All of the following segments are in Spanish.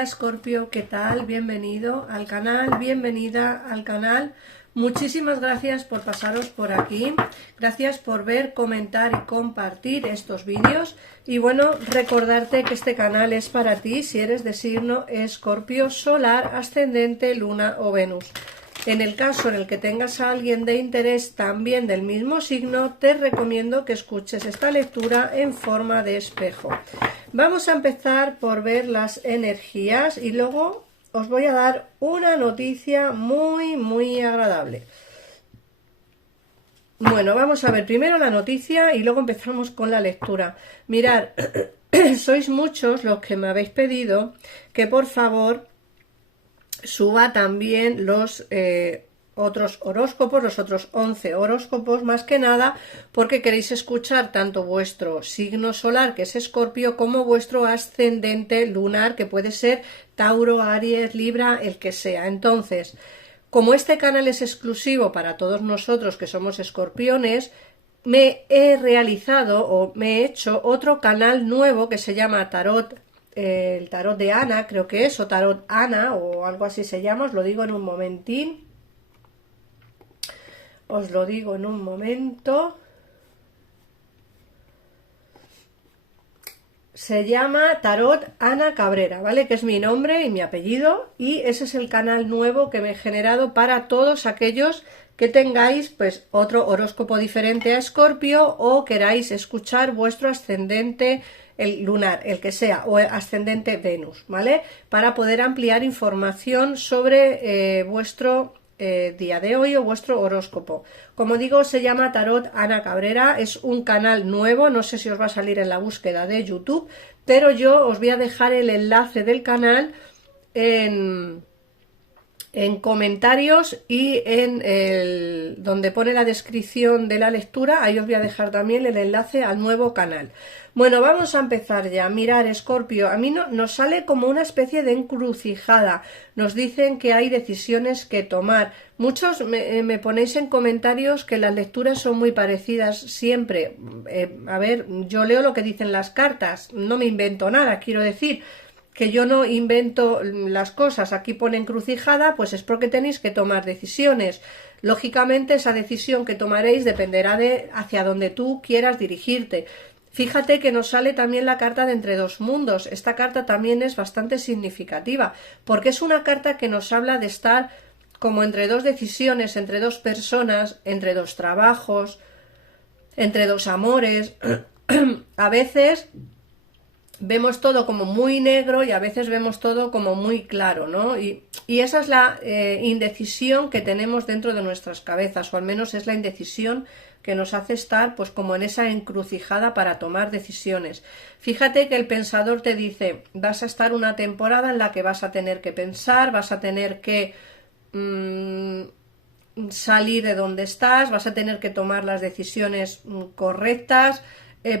Hola Escorpio, ¿qué tal? Bienvenido al canal, bienvenida al canal. Muchísimas gracias por pasaros por aquí, gracias por ver, comentar y compartir estos vídeos. Y bueno, recordarte que este canal es para ti si eres de signo Escorpio, solar, ascendente, luna o Venus. En el caso en el que tengas a alguien de interés también del mismo signo, te recomiendo que escuches esta lectura en forma de espejo. Vamos a empezar por ver las energías y luego os voy a dar una noticia muy agradable. Bueno, vamos a ver primero la noticia y luego empezamos con la lectura. Mirad, sois muchos los que me habéis pedido que por favor suba también los otros horóscopos, los otros 11 horóscopos, más que nada porque queréis escuchar tanto vuestro signo solar, que es Escorpio, como vuestro ascendente lunar, que puede ser Tauro, Aries, Libra, el que sea. Entonces, como este canal es exclusivo para todos nosotros que somos escorpiones, me he realizado o me he hecho otro canal nuevo que se llama Tarot, el Tarot de Ana, creo que es, o Tarot Ana, o algo así se llama. Os lo digo en un momentín. Os lo digo en un momento. Se llama Tarot Ana Cabrera, ¿vale? Que es mi nombre y mi apellido. Y ese es el canal nuevo que me he generado para todos aquellos que tengáis pues otro horóscopo diferente a Escorpio o queráis escuchar vuestro ascendente el lunar, el que sea, o ascendente Venus, ¿vale? Para poder ampliar información sobre vuestro día de hoy o vuestro horóscopo. Como digo, se llama Tarot Ana Cabrera, es un canal nuevo, no sé si os va a salir en la búsqueda de YouTube, pero yo os voy a dejar el enlace del canal en comentarios y en donde pone la descripción de la lectura, ahí os voy a dejar también el enlace al nuevo canal. Bueno, vamos a empezar ya. Mirar, Escorpio, a mí nos sale como una especie de encrucijada. Nos dicen que hay decisiones que tomar. Muchos me ponéis en comentarios que las lecturas son muy parecidas siempre. A ver, yo leo lo que dicen las cartas, no me invento nada, quiero decir que yo no invento las cosas. Aquí pone encrucijada, pues es porque tenéis que tomar decisiones. Lógicamente esa decisión que tomaréis dependerá de hacia donde tú quieras dirigirte. Fíjate que nos sale también la carta de Entre dos mundos. Esta carta también es bastante significativa, porque es una carta que nos habla de estar como entre dos decisiones, entre dos personas, entre dos trabajos, entre dos amores. A veces vemos todo como muy negro y a veces vemos todo como muy claro, ¿no? Y esa es la indecisión que tenemos dentro de nuestras cabezas, o al menos es la indecisión que nos hace estar pues como en esa encrucijada para tomar decisiones. Fíjate que el pensador te dice, vas a estar una temporada en la que vas a tener que pensar, vas a tener que salir de donde estás, vas a tener que tomar las decisiones correctas.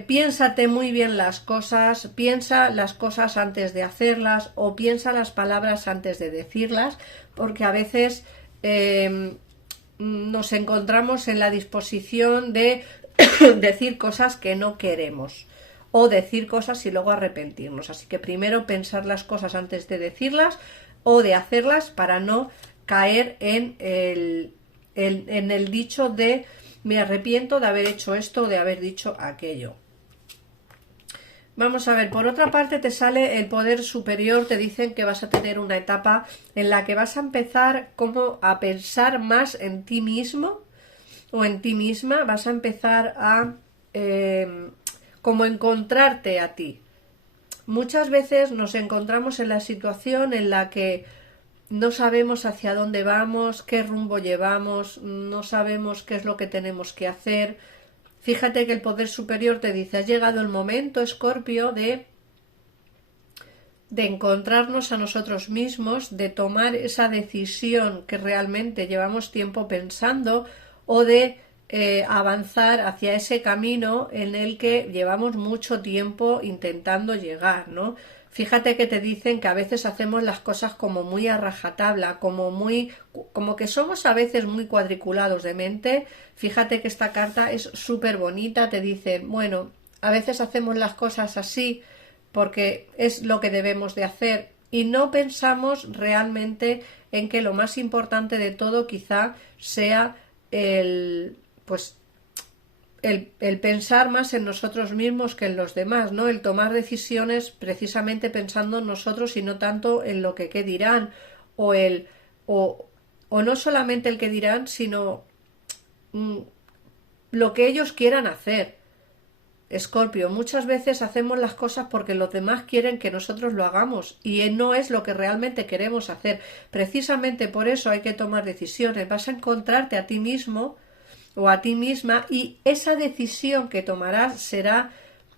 Piénsate muy bien las cosas, piensa las cosas antes de hacerlas o piensa las palabras antes de decirlas, porque a veces nos encontramos en la disposición de decir cosas que no queremos o decir cosas y luego arrepentirnos. Así que primero pensar las cosas antes de decirlas o de hacerlas para no caer en el dicho de me arrepiento de haber hecho esto o de haber dicho aquello. Vamos a ver, por otra parte te sale el poder superior, te dicen que vas a tener una etapa en la que vas a empezar como a pensar más en ti mismo o en ti misma, vas a empezar a como encontrarte a ti. Muchas veces nos encontramos en la situación en la que no sabemos hacia dónde vamos, qué rumbo llevamos, no sabemos qué es lo que tenemos que hacer. Fíjate que el poder superior te dice, ha llegado el momento, Escorpio, de encontrarnos a nosotros mismos, de tomar esa decisión que realmente llevamos tiempo pensando o de avanzar hacia ese camino en el que llevamos mucho tiempo intentando llegar, ¿no? Fíjate que te dicen que a veces hacemos las cosas como muy a rajatabla, como que somos a veces muy cuadriculados de mente. Fíjate que esta carta es súper bonita, te dicen, bueno, a veces hacemos las cosas así porque es lo que debemos de hacer, y no pensamos realmente en que lo más importante de todo quizá sea pues el pensar más en nosotros mismos que en los demás, ¿no? El tomar decisiones precisamente pensando en nosotros y no tanto en lo que qué dirán o o no solamente el que dirán, sino lo que ellos quieran hacer. Escorpio, muchas veces hacemos las cosas porque los demás quieren que nosotros lo hagamos y no es lo que realmente queremos hacer. Precisamente por eso hay que tomar decisiones. Vas a encontrarte a ti mismo o a ti misma y esa decisión que tomarás será,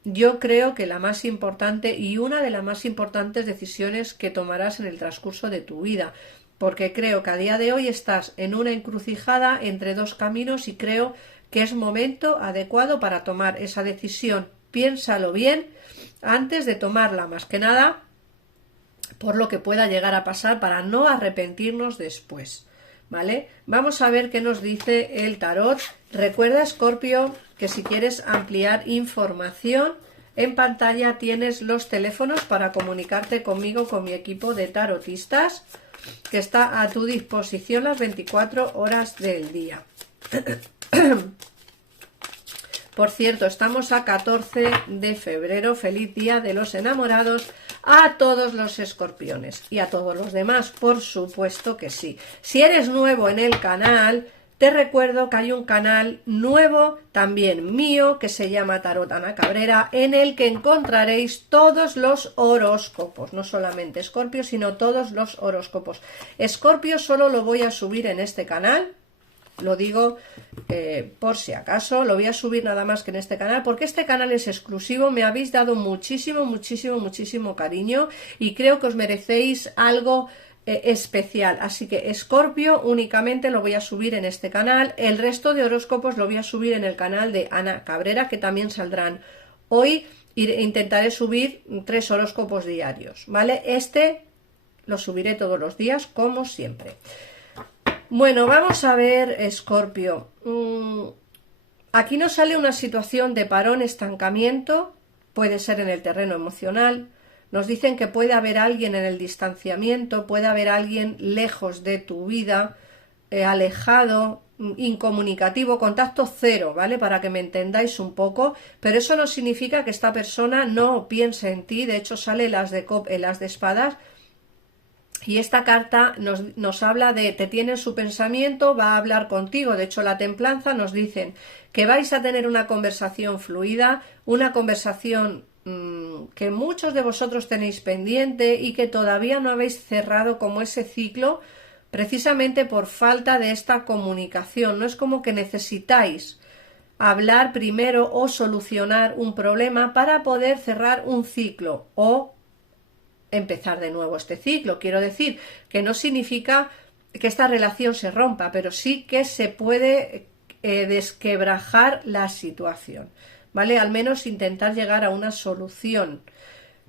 yo creo que la más importante y una de las más importantes decisiones que tomarás en el transcurso de tu vida, porque creo que a día de hoy estás en una encrucijada entre dos caminos y creo que es momento adecuado para tomar esa decisión. Piénsalo bien antes de tomarla, más que nada por lo que pueda llegar a pasar para no arrepentirnos después. ¿Vale? Vamos a ver qué nos dice el tarot. Recuerda, Escorpio, que si quieres ampliar información, en pantalla tienes los teléfonos para comunicarte conmigo, con mi equipo de tarotistas, que está a tu disposición las 24 horas del día. Por cierto, estamos a 14 de febrero, feliz día de los enamorados a todos los escorpiones y a todos los demás, por supuesto que sí. Si eres nuevo en el canal, te recuerdo que hay un canal nuevo también mío que se llama Tarot Ana Cabrera, en el que encontraréis todos los horóscopos, no solamente Escorpio, sino todos los horóscopos. Escorpio solo lo voy a subir en este canal. Lo digo por si acaso, lo voy a subir nada más que en este canal, porque este canal es exclusivo, me habéis dado muchísimo, muchísimo, muchísimo cariño y creo que os merecéis algo especial. Así que Escorpio únicamente lo voy a subir en este canal, el resto de horóscopos lo voy a subir en el canal de Ana Cabrera, que también saldrán hoy. Intentaré subir 3 horóscopos diarios, ¿vale? Este lo subiré todos los días, como siempre. Bueno, vamos a ver, Escorpio. Aquí nos sale una situación de parón, estancamiento, puede ser en el terreno emocional. Nos dicen que puede haber alguien en el distanciamiento, puede haber alguien lejos de tu vida, alejado, incomunicativo, contacto cero, ¿vale? Para que me entendáis un poco, pero eso no significa que esta persona no piense en ti. De hecho sale el as de espadas. Y esta carta nos habla de, te tiene en su pensamiento, va a hablar contigo. De hecho, la templanza nos dicen que vais a tener una conversación fluida, una conversación que muchos de vosotros tenéis pendiente y que todavía no habéis cerrado como ese ciclo, precisamente por falta de esta comunicación. No es como que necesitáis hablar primero o solucionar un problema para poder cerrar un ciclo o empezar de nuevo este ciclo. Quiero decir que no significa que esta relación se rompa, pero sí que se puede desquebrajar la situación, ¿vale? Al menos intentar llegar a una solución.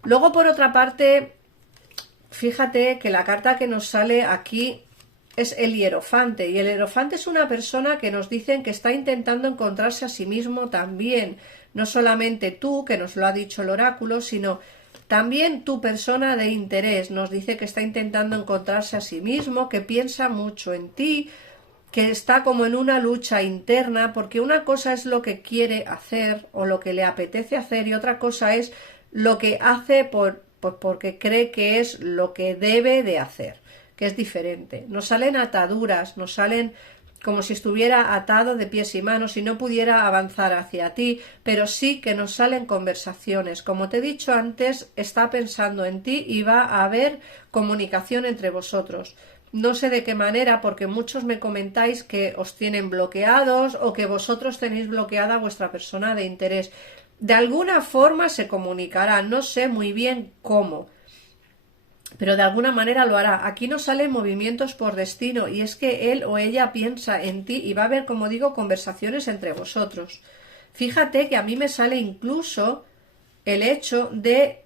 Luego, por otra parte, fíjate que la carta que nos sale aquí es el hierofante, y el hierofante es una persona que nos dicen que está intentando encontrarse a sí mismo también, no solamente tú, que nos lo ha dicho el oráculo, sino también tu persona de interés. Nos dice que está intentando encontrarse a sí mismo, que piensa mucho en ti, que está como en una lucha interna, porque una cosa es lo que quiere hacer o lo que le apetece hacer y otra cosa es lo que hace porque cree que es lo que debe de hacer, que es diferente. Nos salen ataduras, nos salen como si estuviera atado de pies y manos y no pudiera avanzar hacia ti, pero sí que nos salen conversaciones. Como te he dicho antes, está pensando en ti y va a haber comunicación entre vosotros. No sé de qué manera, porque muchos me comentáis que os tienen bloqueados o que vosotros tenéis bloqueada vuestra persona de interés. De alguna forma se comunicará, no sé muy bien cómo, pero de alguna manera lo hará. Aquí nos salen movimientos por destino y es que él o ella piensa en ti y va a haber, como digo, conversaciones entre vosotros. Fíjate que a mí me sale incluso el hecho de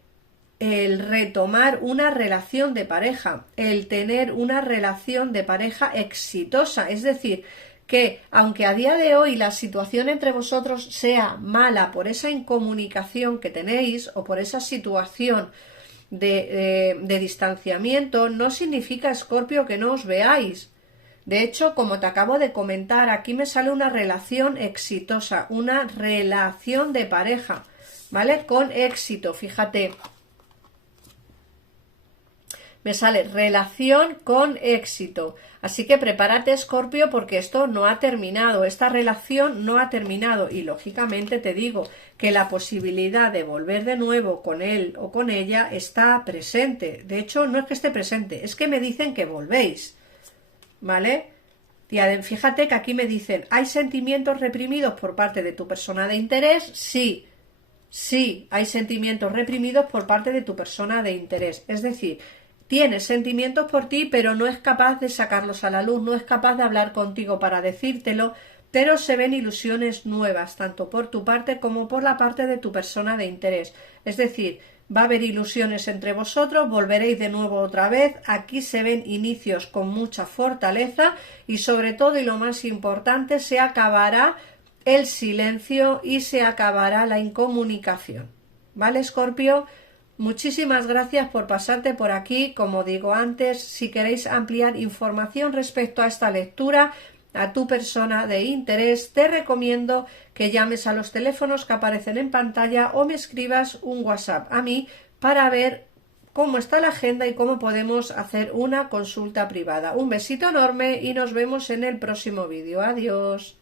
el retomar una relación de pareja, el tener una relación de pareja exitosa, es decir, que aunque a día de hoy la situación entre vosotros sea mala por esa incomunicación que tenéis o por esa situación de distanciamiento, no significa, Escorpio, que no os veáis. De hecho, como te acabo de comentar, aquí me sale una relación exitosa, una relación de pareja, ¿vale? Con éxito, fíjate. Me sale relación con éxito. Así que prepárate, Escorpio, porque esto no ha terminado, esta relación no ha terminado y lógicamente te digo que la posibilidad de volver de nuevo con él o con ella está presente. De hecho, no es que esté presente, es que me dicen que volvéis, ¿vale? Y fíjate que aquí me dicen, ¿hay sentimientos reprimidos por parte de tu persona de interés? Sí, sí, hay sentimientos reprimidos por parte de tu persona de interés. Es decir, tienes sentimientos por ti, pero no es capaz de sacarlos a la luz, no es capaz de hablar contigo para decírtelo, pero se ven ilusiones nuevas, tanto por tu parte como por la parte de tu persona de interés. Es decir, va a haber ilusiones entre vosotros, volveréis de nuevo otra vez, aquí se ven inicios con mucha fortaleza y sobre todo, y lo más importante, se acabará el silencio y se acabará la incomunicación. ¿Vale, Escorpio? Muchísimas gracias por pasarte por aquí. Como digo antes, si queréis ampliar información respecto a esta lectura, a tu persona de interés, te recomiendo que llames a los teléfonos que aparecen en pantalla o me escribas un WhatsApp a mí para ver cómo está la agenda y cómo podemos hacer una consulta privada. Un besito enorme y nos vemos en el próximo vídeo. Adiós.